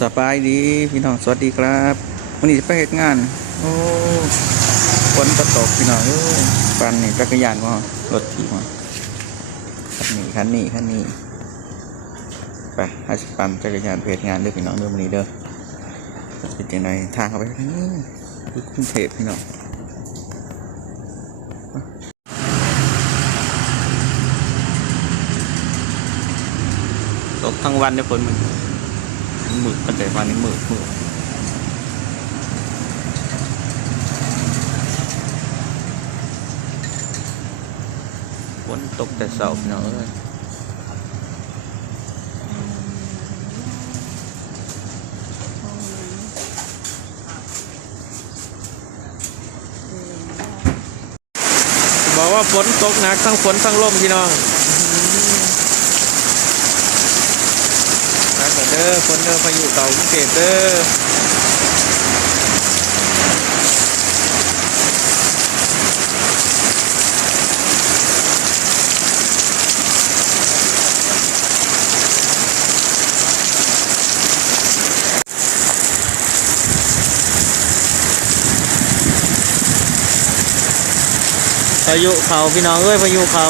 สบายดีพี่น้องสวัสดีครับวันนี้จะไปเหตุงานโอ้ฝนก็ตกพี่น้องปั่นนี่จักรยานว่ารถถีบมาคันนี้ไปให้ปั่นจักรยานไปเหตุงานเด้อพี่น้องเด้อวันนี้เด้อเป็นยังไงทางเข้าไปนี่คือกรุงเทพพี่น้องตกทั้งวันเลยฝนมันมืดตั้งแต่วันนี้มืดฝนตกแต่เช้าพี่น้องเอ้ยบอกว่าฝนตกหนักทั้งฝนทั้งลมพี่น้องมาเด้อฝนเด้อพายุเก่ากรุงเทพเด้อพายุเขาพี่น้องเอ้ยพายุเขา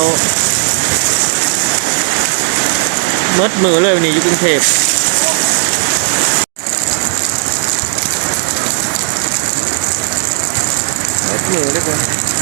มืดมือเลยวันนี้อยู่กรุงเทพมืดมือเลยเพื่อน